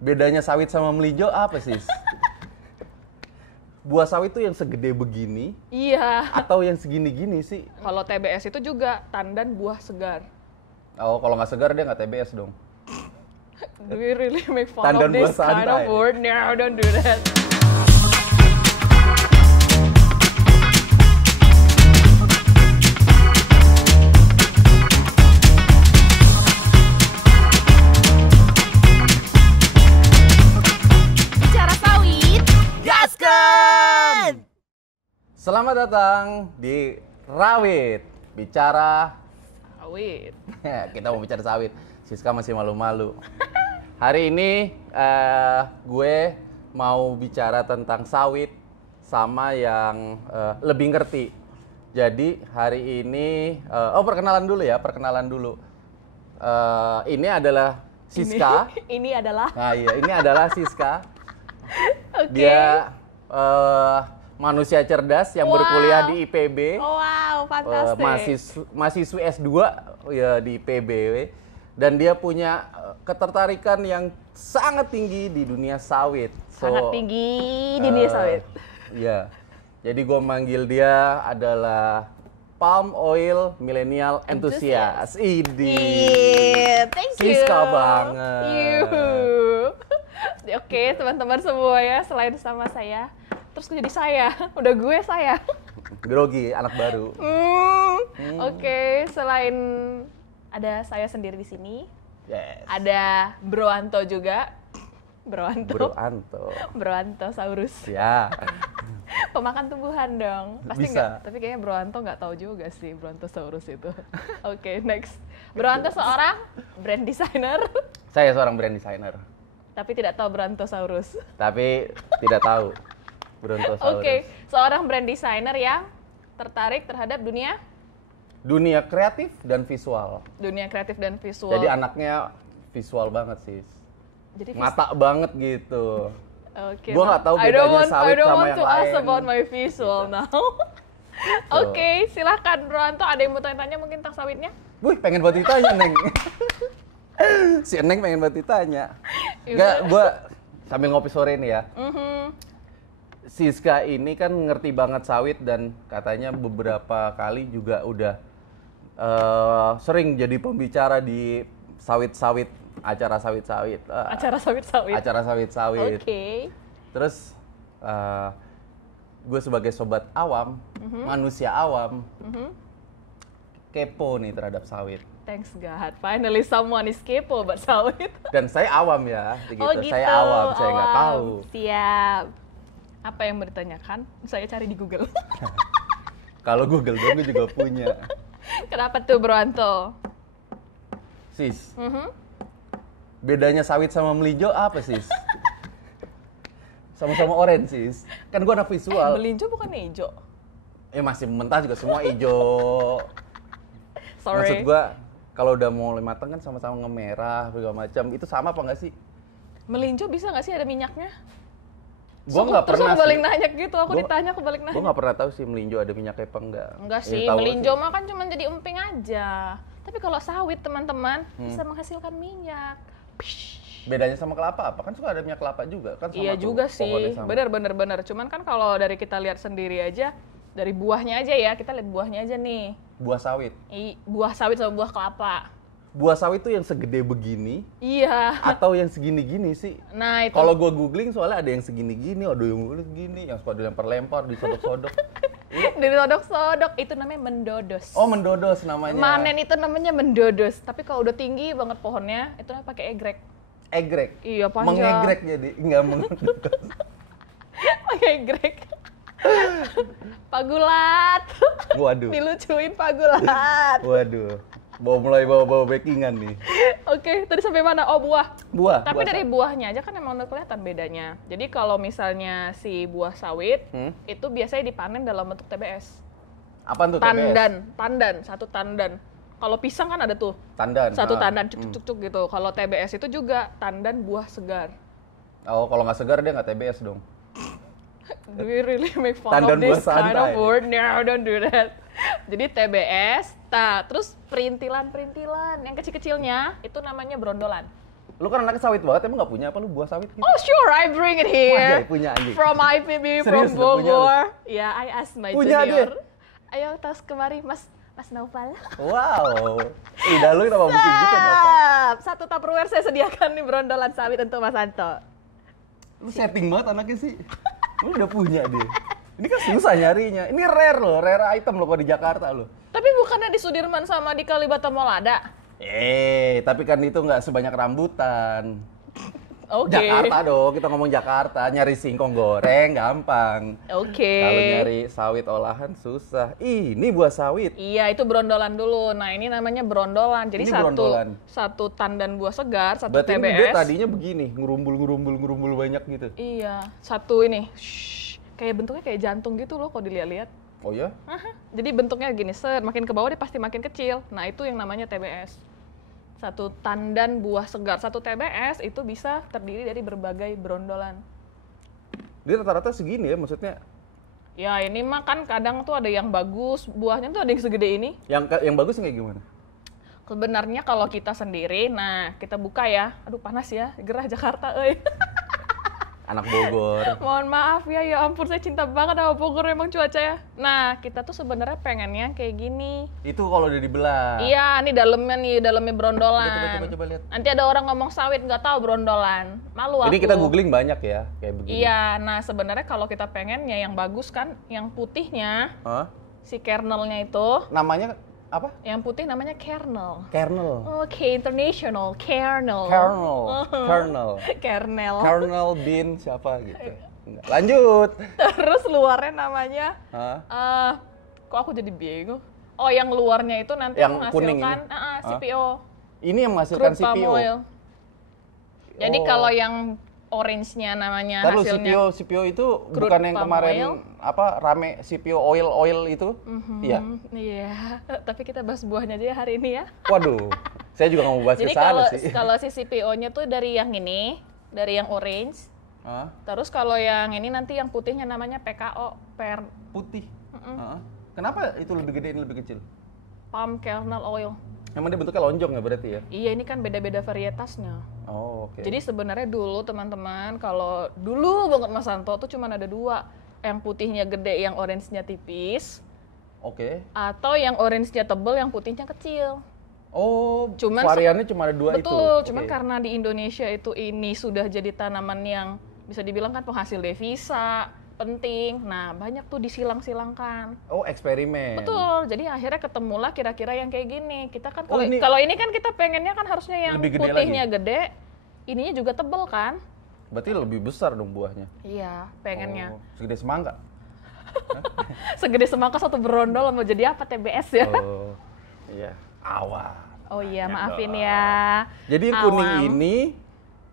Bedanya sawit sama melijo apa sih? Buah sawit tuh yang segede begini Iya. atau yang segini-gini sih? Kalau TBS itu juga tandan buah segar. Oh, kalau nggak segar dia nggak TBS dong. Do we really make fun Tandan of this buah kind of santai. word? No, don't do that. Bicara sawit, gaskan! Selamat datang di Rawit Bicara. Sawit. Kita mau bicara sawit. Siska masih malu-malu. Hari ini gue mau bicara tentang sawit sama yang lebih ngerti. Jadi hari ini, perkenalan dulu ya, perkenalan dulu. Ini adalah Siska. Ini adalah. Nah iya, ini adalah Siska. Oke. Dia manusia cerdas yang Wow. berkuliah di IPB. Wow, fantastis. Mahasiswi S2 ya di IPB. Dan dia punya ketertarikan yang sangat tinggi di dunia sawit. Sangat tinggi di dunia sawit. Iya. Jadi gue manggil dia adalah Palm Oil Millennial Enthusiast. Idi. Thank you. Siska banget. Oke, teman-teman semua ya, selain sama saya, terus jadi saya, udah gue saya. Grogi, anak baru. Oke, selain ada saya sendiri di sini, Yes. ada Bro Anto juga. Bro Anto. Bro Anto Saurus. Ya. Pemakan tumbuhan dong. Pasti Bisa. nggak, tapi kayaknya Bro Anto nggak tahu juga sih Bro Anto Saurus itu. Oke, next. Bro Anto seorang brand designer, Saya seorang brand designer, tapi tidak tahu Brontosaurus. tapi tidak tahu Brontosaurus. Oke, seorang brand designer yang tertarik terhadap dunia Dunia kreatif dan visual. kreatif dan visual. Jadi anaknya visual banget sih. Jadi Mata banget gitu. Oke. Gua nggak tahu I don't bedanya want- sawit I don't sama want yang to ask lain. about my visual now. Oke, silahkan Bro Anto. Ada yang mau tanya-tanya mungkin tentang sawitnya? Wih, pengen buat ditanya, Neng. Si Neng pengen buat ditanya. Enggak, gua sambil ngopi sore nih ya. Siska ini kan ngerti banget sawit dan katanya beberapa kali juga udah sering jadi pembicara di sawit-sawit, acara sawit-sawit. Acara sawit-sawit. Acara sawit-sawit. Oke. Terus gue sebagai sobat awam, manusia awam, kepo nih terhadap sawit. Thanks God. Finally someone is kepo about sawit. Dan saya awam ya, gitu. Oh gitu. Saya awam, saya nggak awam. tahu. Siap. Apa yang mau ditanyakan? Saya cari di Google. Kalau Google dong gue juga punya. Kenapa tuh Bro Anto? Sis, bedanya sawit sama melijo apa sis? Sama-sama orange sis. Kan gue anak visual. Belinjo bukan hijau. Masih mentah juga semua hijau. Sorry. Maksud gue, kalau udah mulai matang kan sama-sama ngemerah, segala macam. Itu sama apa nggak sih? Melinjo bisa nggak sih ada minyaknya? Gue nggak Terus pernah aku balik sih. nanya gitu, aku Gua- ditanya aku balik Gue nanya. nggak pernah tahu sih melinjo ada minyaknya apa enggak. Enggak Ya, sih, tahu melinjo sih. mah kan cuma jadi emping aja. Tapi kalau sawit teman-teman bisa menghasilkan minyak. Bedanya sama kelapa apa? Kan suka ada minyak kelapa juga kan sama Iya tuh, juga pohonnya sih, sama. bener. Cuman kan kalau dari kita lihat sendiri aja, dari buahnya aja ya, kita lihat buahnya aja nih. Buah sawit. Buah sawit sama buah kelapa. Buah sawit tuh yang segede begini Iya. atau yang segini-gini sih? Nah itu. Kalau gue googling soalnya ada yang segini-gini, ada yang segini, yang suka dilempar-lempar, disodok-sodok. Dari sodok-sodok itu namanya mendodos. Oh, mendodos namanya. Manen itu namanya mendodos. Tapi kalau udah tinggi banget pohonnya, itu namanya pakai egrek. Egrek. Iya, panjang. Mengegrek jadi, enggak mendodos. Pakai egrek. Pagulat. Waduh. Dilucuin pagulat. Waduh. Mulai bawa backingan nih. Oke, tadi sampai mana? Oh, buah. Buah. Tapi buah dari sawit. buahnya aja kan emang udah kelihatan bedanya. Jadi kalau misalnya si buah sawit, itu biasanya dipanen dalam bentuk TBS. Apaan tuh TBS? Satu tandan. Kalau pisang kan ada tuh, Tandan. satu Ah. tandan, cuk gitu. Kalau TBS itu juga tandan buah segar. Oh, kalau nggak segar dia nggak TBS dong. Do we really make fun Tandan of this buah kind of santai. word? No, don't do that. Jadi TBS, terus perintilan yang kecil-kecilnya itu namanya brondolan. Lu kan anaknya sawit banget, emang nggak punya apa lu buah sawit gitu? Oh sure, I bring it here. Wajay, punya anjing. From IPB, from Serius, lu punya lu? Bogor. Ya, I asked my Punya junior. Ayo tas kemari, Mas Naufal. Wow. Ida lu kenapa mesti gitu, Nova? Siap. Satu Tupperware saya sediakan nih brondolan sawit untuk Mas Anto. Lu setting banget anaknya sih. Lu udah punya dia. Ini kan susah nyarinya. Ini rare loh, rare item loh kalau di Jakarta loh. Tapi bukannya di Sudirman sama di Kalibata Mall ada? Tapi kan itu nggak sebanyak rambutan. Oke. Jakarta dong, kita ngomong Jakarta. Nyari singkong goreng gampang. Oke. Kalau nyari sawit olahan susah. Ini buah sawit. Iya, itu brondolan dulu. Nah, ini namanya brondolan. Jadi Ini brondolan. satu tandan buah segar, satu Berarti ini TBS. dia tadinya begini, ngerumbul banyak gitu. Iya, satu ini. Kayak bentuknya kayak jantung gitu loh kalau dilihat-lihat. Oh ya? Aha, jadi bentuknya gini, makin ke bawah dia pasti makin kecil. Nah, itu yang namanya TBS. Satu tandan buah segar, satu TBS itu bisa terdiri dari berbagai brondolan. Dia rata-rata segini ya maksudnya. Ya, ini mah kan kadang tuh ada yang bagus, buahnya tuh ada yang segede ini. Yang bagus kayak gimana? Sebenarnya kalau kita sendiri, nah kita buka ya. Aduh panas ya, gerah Jakarta, euy. Anak Bogor. Mohon maaf ya ampun saya cinta banget sama Bogor emang cuaca ya. Nah, kita tuh sebenarnya pengennya kayak gini. Itu kalau udah dibelah. Iya, nih dalamnya brondolan. Coba lihat. Nanti ada orang ngomong sawit nggak tahu brondolan. Malu aku. Ini kita googling banyak ya, kayak begini. Iya, nah sebenarnya kalau kita pengennya yang bagus kan, yang putihnya, Hah? si kernelnya itu, Namanya apa? yang putih namanya kernel. Kernel. Oke, international, kernel. Kernel. Kernel bean siapa gitu. Enggak. Lanjut. Terus luarnya namanya, Hah? kok aku jadi bingung. Oh, yang luarnya itu nanti Yang kuning menghasilkan ini? CPO. Ini yang menghasilkan Crude palm CPO. oil. Jadi Oh. kalau yang orange-nya namanya Ntar lu, hasilnya CPO itu crude bukan yang palm kemarin oil. apa rame CPO oil itu? Iya. Iya, tapi kita bahas buahnya aja ya hari ini ya. Waduh. Saya juga nggak mau bahas Jadi ke sana sih. kalau si CPO-nya tuh dari yang ini, dari yang orange. Hah? Terus kalau yang ini nanti yang putihnya namanya PKO, Putih. Hah? Kenapa itu lebih gede ini lebih kecil? palm kernel oil. Emang dia bentuknya lonjong ya berarti ya? Iya, ini kan beda-beda varietasnya. Oh, oke. Jadi sebenarnya dulu teman-teman, kalau dulu banget Mas Santo tuh cuma ada dua. Yang putihnya gede, yang orange-nya tipis. Oke. Atau yang orange-nya tebel, yang putihnya kecil. Oh, Cuman variannya cuma ada dua itu. Betul, cuman Oke. karena di Indonesia itu ini sudah jadi tanaman yang bisa dibilang kan penghasil devisa, penting. Nah, banyak tuh disilang-silangkan. Oh, eksperimen. Betul. Jadi akhirnya ketemulah kira-kira yang kayak gini. Kita kan Oh, kalau ini- ini kan kita pengennya kan harusnya yang Lebih gede putihnya gede, ininya juga tebel kan? Berarti lebih besar dong buahnya. Iya, pengennya. Oh, segede semangka. Segede semangka satu berondol mau jadi apa TBS ya? Oh, iya. Awan. Oh iya, maafin ya. Jadi yang kuning Awam. ini,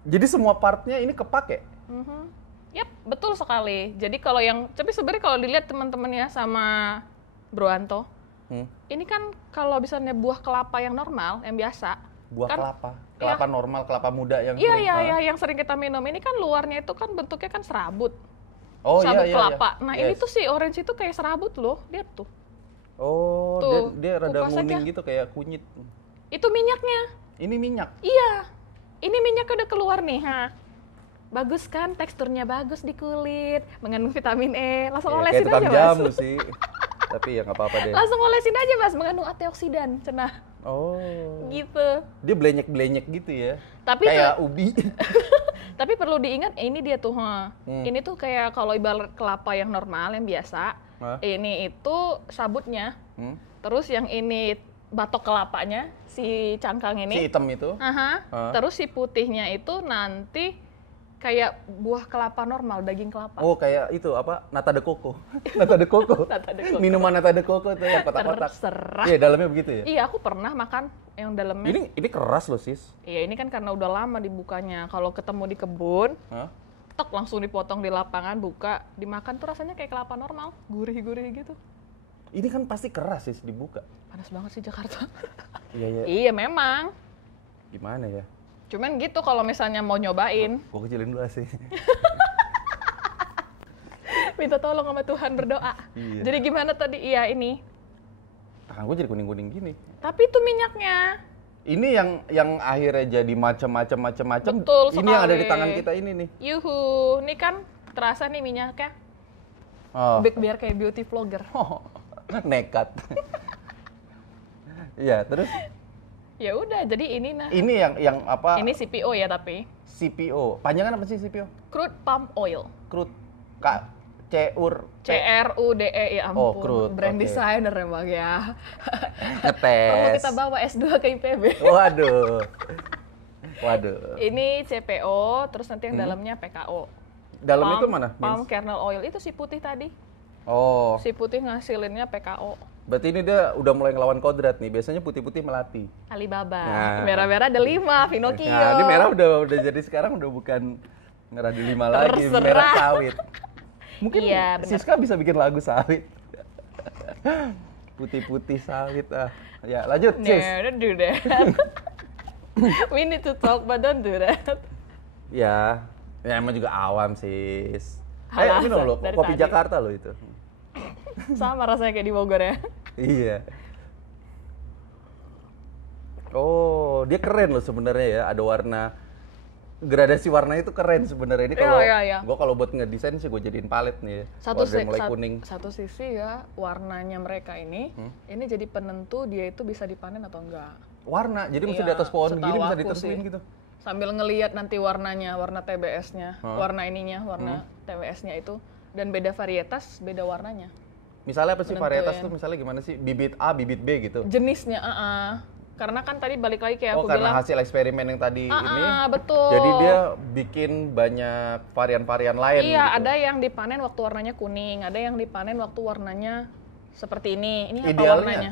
jadi semua partnya ini kepake. Yap, betul sekali. Jadi kalau yang, tapi sebenarnya kalau dilihat teman-teman ya sama Bro Anto, ini kan kalau misalnya buah kelapa yang normal, yang biasa, Buah kan, kelapa normal, kelapa muda yang Iya, sering- iya, Hah? iya, yang sering kita minum ini kan luarnya itu kan bentuknya kan serabut, Oh serabut iya, iya, kelapa. iya. Nah ini Yes. tuh si orange itu kayak serabut loh, lihat tuh. Oh, Tuh, dia rada kupas kuning aja. gitu kayak kunyit. Itu minyaknya. Ini minyak. Iya, ini minyaknya udah keluar nih, ha. Bagus kan, teksturnya bagus di kulit, mengandung vitamin E. Langsung Ya, olesin kayak tukang aja mas. jamu sih. Tapi ya nggak apa-apa deh. Langsung olesin aja mas, mengandung antioksidan, cenah. Oh, Gitu. dia blenyek-blenyek gitu ya. Tapi Kayak ubi. Tapi perlu diingat, ini dia tuh, ini tuh kayak kalau ibarat kelapa yang normal, yang biasa, Hah? ini itu sabutnya. Hmm? Terus yang ini batok kelapanya, si cangkang Si ini. hitam itu. Aha. Hah? Terus si putihnya itu nanti kayak buah kelapa normal, daging kelapa. Oh, kayak itu apa? Nata de coco. Nata de coco. Nata de coco. Minuman nata de coco itu yang kotak-kotak. Terserah. Iya, dalamnya begitu ya. Iya, aku pernah makan yang dalamnya. Ini keras loh, Sis. Iya, ini kan karena udah lama dibukanya. Kalau ketemu di kebun, Hah? tek langsung dipotong di lapangan, buka, dimakan tuh rasanya kayak kelapa normal, gurih-gurih gitu. Ini kan pasti keras, Sis, dibuka. Panas banget sih Jakarta. Iya, iya. Iya, memang. Gimana ya? Cuman gitu kalau misalnya mau nyobain, Gua kecilin dulu sih. minta tolong sama Tuhan, berdoa. Iya. Jadi gimana tadi? Iya, ini. Tangan gue jadi kuning-kuning gini. Tapi itu minyaknya. Ini yang akhirnya jadi macam-macam. Betul Ini yang ada di sekali. tangan kita ini nih. Yuhu, ini kan terasa nih minyaknya. Oh. Biar kayak beauty vlogger. Oh, nekat. Iya, terus Ya udah, jadi ini nah. ini yang apa? Ini CPO ya tapi. CPO. Panjangan apa sih CPO? Crude palm oil. Crude CRUDE ya ampun. Oh, crude, Brand oke. designer emang ya. Ngetes. Perlu kita bawa S2 ke IPB. Waduh. Ini CPO, terus nanti yang dalamnya PKO. Dalam itu mana? Palm kernel oil itu si putih tadi. Oh, Si putih ngasilinnya PKO. berarti ini dia udah mulai ngelawan kodrat nih. Biasanya putih-putih melati. Alibaba. Nah. Merah-merah ada 5, Pinocchio. Nah, ini merah udah jadi sekarang udah bukan merah di 5 lagi, Terserah. merah sawit. Mungkin Iya, bener. Siska bisa bikin lagu sawit. Putih-putih sawit ah. Ya, lanjut, Sis. No, don't do that. We need to talk, but don't do that. Ya emang juga awam, Sis. Alah, Minum lo, dari kopi tadi. Jakarta lo itu. Sama rasanya kayak di Bogor ya. Iya. Oh, dia keren loh sebenarnya ya. Ada warna, gradasi warna itu keren sebenarnya. Ini kalau Iya. gua kalau buat ngedesain sih gue jadiin palet nih. Warna mulai kuning. Satu sisi ya, warnanya mereka ini jadi penentu dia itu bisa dipanen atau enggak. Warna, jadi mesti Iya, di atas pohon setahu gini bisa aku ditentuin sih. gitu. Sambil ngelihat nanti warnanya, warna TBS-nya, warna ininya, warna TBS-nya itu, dan beda varietas, beda warnanya. Misalnya apa sih Menentuin. varietas tuh? Misalnya gimana sih? Bibit A, bibit B gitu. Jenisnya, karena kan tadi balik lagi kayak Oh, aku karena bilang, hasil eksperimen yang tadi ini. betul. Jadi dia bikin banyak varian-varian lain. Iya, gitu. ada yang dipanen waktu warnanya kuning, ada yang dipanen waktu warnanya seperti ini. Ini apa Idealnya, warnanya?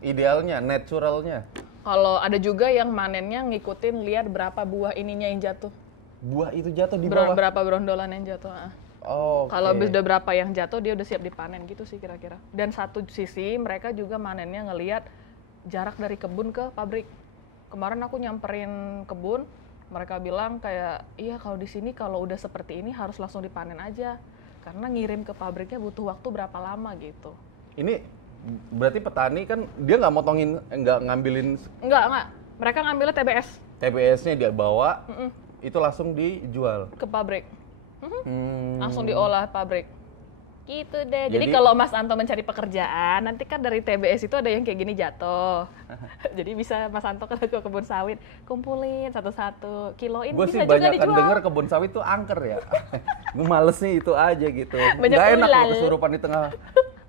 idealnya, naturalnya. Kalau ada juga yang manennya ngikutin lihat berapa buah ininya yang jatuh. Buah itu jatuh di bawah. Berapa brondolan yang jatuh. Oh, Kalau udah berapa yang jatuh dia udah siap dipanen gitu sih kira-kira. Dan satu sisi mereka juga manennya ngelihat jarak dari kebun ke pabrik. Kemarin aku nyamperin kebun, mereka bilang kayak iya kalau di sini kalau udah seperti ini harus langsung dipanen aja. Karena ngirim ke pabriknya butuh waktu berapa lama gitu. Ini berarti petani kan dia nggak motongin, nggak ngambilin Enggak. Mereka ngambilnya TBS TBS-nya dia bawa, itu langsung dijual. ke pabrik. Hmm. Langsung diolah pabrik. Gitu deh. Jadi Jadi- kalau Mas Anto mencari pekerjaan, nanti kan dari TBS itu ada yang kayak gini jatuh. Jadi bisa Mas Anto ke kebun sawit, kumpulin satu-satu, kiloin Gue bisa sih juga banyak dijual. denger kebun sawit tuh angker ya. Gue males nih itu aja gitu. Banyak Nggak enak ulal. loh kesurupan di tengah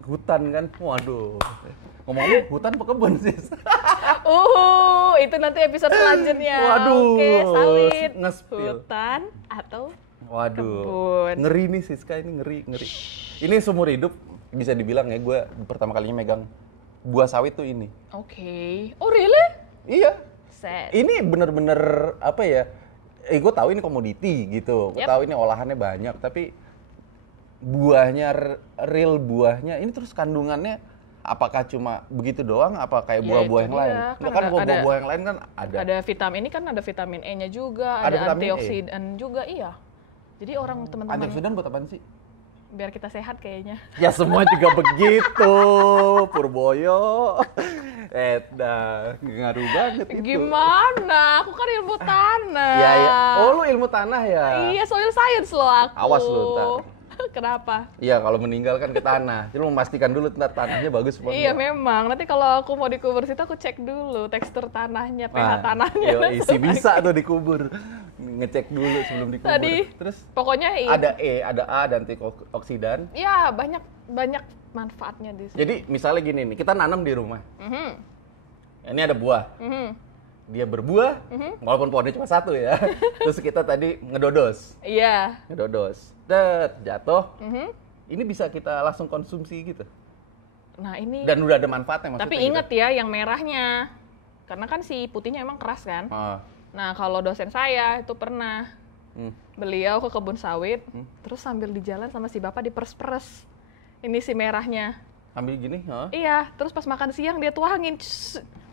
hutan kan. Waduh. Ngomong-ngomong hutan apa kebun sih? Itu nanti episode selanjutnya. Waduh, Oke, sawit, nge-spill. hutan atau Waduh. Kebun. Ngeri nih Siska ini ngeri. Ini seumur hidup bisa dibilang ya gue pertama kalinya megang buah sawit tuh ini. Oke. Oh really? Iya. Sad. Ini bener-bener apa ya? Gue tahu ini komoditi gitu. Gue Yep. tahu ini olahannya banyak, tapi buahnya real buahnya ini terus kandungannya apakah cuma begitu doang? Apa kayak Ya, buah-buah itu yang lain? dia. Kan, Kan ada- buah-buah yang lain kan ada. Ada vitamin ini kan ada vitamin E-nya juga, Ada ada vitamin E. antioksidan juga, iya. Jadi orang teman-teman Antioksidan buat apaan sih? biar kita sehat kayaknya. Ya semua juga begitu, Purboyo. Ngaruh banget itu. Gimana? Aku kan ilmu tanah. Ya, ya. Oh, lu ilmu tanah ya? Iya, soil science loh aku. Awas lu ntar. Kenapa? Iya, kalau meninggal kan ke tanah. Jadi lu memastikan dulu ntar tanahnya bagus apa Iya enggak. memang. Nanti kalau aku mau dikubur situ aku cek dulu tekstur tanahnya, pH tanahnya. Isi bisa tuh dikubur. Ngecek dulu sebelum dikubur. Tadi Terus pokoknya ada E, ada A dan antioksidan. ya banyak manfaatnya di sini. Jadi misalnya gini nih, kita nanam di rumah. Mhm. Ini ada buah. Mhm. Dia berbuah, walaupun pohonnya cuma satu ya. Terus kita tadi ngedodos. Iya. Ngedodos. Jatuh. Mhm. Ini bisa kita langsung konsumsi gitu. Nah ini. Dan udah ada manfaatnya maksudnya. Tapi ingat ya yang merahnya, karena kan si putihnya emang keras kan. Ah. Nah kalau dosen saya itu pernah beliau ke kebun sawit, terus sambil di jalan sama si bapak diperes-peres. Ini si merahnya. Ambil gini, hah? Iya, terus pas makan siang dia tuangin,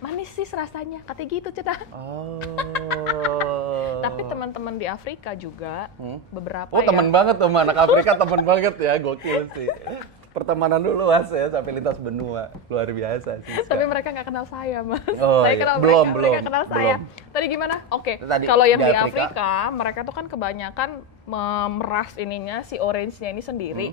manis sih rasanya, katanya gitu Cita. Oh. Tapi teman-teman di Afrika juga beberapa Oh, temen banget tuh sama anak Afrika, temen banget ya, gokil sih. Pertemanan dulu luas ya sampai lintas benua. Luar biasa sih. Tapi mereka nggak kenal saya, Mas. Oh, Saya iya. kenal Belum, mereka kenal saya. belum. Tadi gimana? Oke. Tadi Kalau yang di di Afrika. Afrika, mereka tuh kan kebanyakan memeras ininya si orange-nya ini sendiri.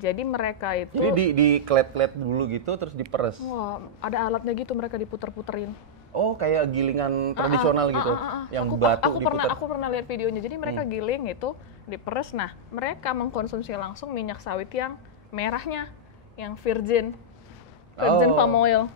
Jadi mereka itu Jadi di klet-klet dulu gitu terus diperes. wah, ada alatnya gitu mereka diputer-puterin. Oh, kayak gilingan tradisional gitu. Yang batu diputer. Aku pernah lihat videonya. Jadi mereka giling itu diperes. Nah, mereka mengkonsumsi langsung minyak sawit yang merahnya, yang virgin palm oil.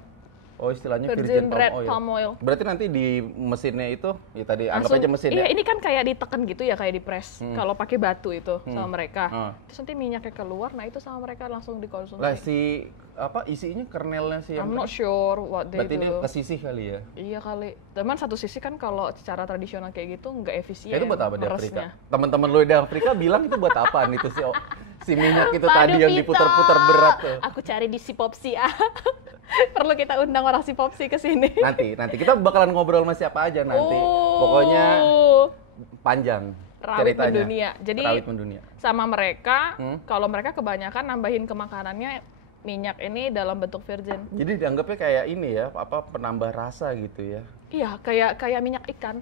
Oh, istilahnya Virgin red oil. palm oil. Berarti nanti di mesinnya itu, ya tadi anggap Langsung- aja mesin iya, ya. ini kan kayak diteken gitu ya, kayak dipres. Kalau pakai batu itu sama mereka. Terus nanti minyaknya keluar, nah itu sama mereka langsung dikonsumsi. Lah si apa isinya kernelnya sih yang I'm not sure what they berarti ini do. kesisih kali ya. Iya kali. Teman satu sisi kan kalau secara tradisional kayak gitu nggak efisien. Ya, itu buat apa di meresnya. Afrika? Teman-teman lu di Afrika bilang itu buat apaan itu si minyak itu Waduh, tadi yang Vito. diputer-puter berat tuh. Aku cari di Sipopsi ah. Perlu kita undang orang si Popsi ke sini. Nanti kita bakalan ngobrol sama siapa aja nanti. Oh. Pokoknya panjang Rawit ceritanya. mendunia. Jadi Rawit mendunia. sama mereka, kalau mereka kebanyakan nambahin ke makanannya minyak ini dalam bentuk virgin. Jadi dianggapnya kayak ini ya, apa penambah rasa gitu ya. Iya, kayak minyak ikan.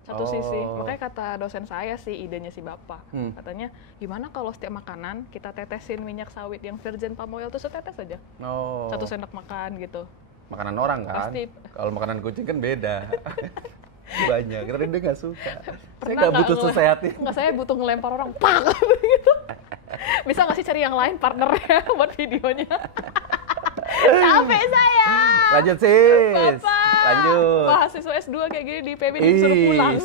Satu sisi. Makanya kata dosen saya sih, idenya si Bapak. Katanya, gimana kalau setiap makanan kita tetesin minyak sawit yang virgin palm oil tuh setetes aja. Oh. 1 sendok makan gitu. Makanan orang kan? Pasti. Kalau makanan kucing kan beda. Banyak, karena dia nggak suka. Saya Pernah nggak butuh sesehat ini. Enggak, saya butuh ngelempar orang. Pak! gitu. Bisa nggak sih cari yang lain partnernya buat videonya? Capek saya. Lanjut sis. Bapak! Lanjut. Mahasiswa S2 kayak gini di PB disuruh pulang.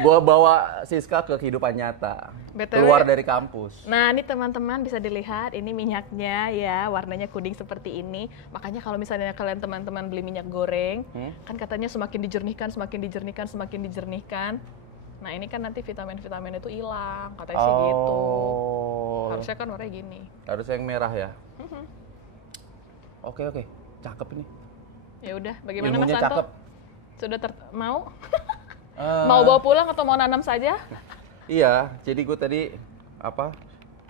Gua bawa Siska ke kehidupan nyata. BTW. Keluar dari kampus. Nah, ini teman-teman bisa dilihat, ini minyaknya ya, warnanya kuning seperti ini. Makanya kalau misalnya kalian teman-teman beli minyak goreng, kan katanya semakin dijernihkan, semakin dijernihkan, semakin dijernihkan. Nah, ini kan nanti vitamin-vitamin itu hilang, katanya sih gitu. Harusnya kan warnanya gini. Harusnya yang merah ya. Oke, cakep ini. Ya udah, bagaimana Ilmunya Mas Santo? cakep. Sudah mau? Mau bawa pulang atau mau nanam saja? Iya, jadi gue tadi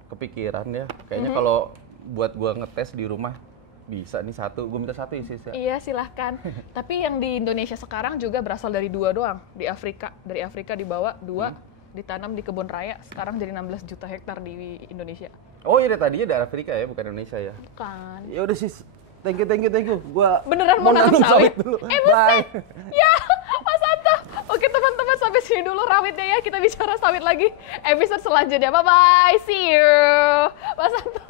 kepikiran ya. Kayaknya kalau buat gue ngetes di rumah bisa nih satu. Gue minta satu ya sis ya. Iya, silahkan. Tapi yang di Indonesia sekarang juga berasal dari 2 doang. Di Afrika, dari Afrika dibawa 2, ditanam di kebun raya. Sekarang jadi 16 juta hektar di Indonesia. Oh iya, tadinya dari Afrika ya, bukan Indonesia ya. Bukan. Ya udah sis, thank you. Gua Beneran mau nanam sawit? dulu. Buset! Ya, Mas Santo. Oke teman-teman, sampai sini dulu rawitnya ya. Kita bicara sawit lagi episode selanjutnya. Bye-bye, see you. Mas Santo.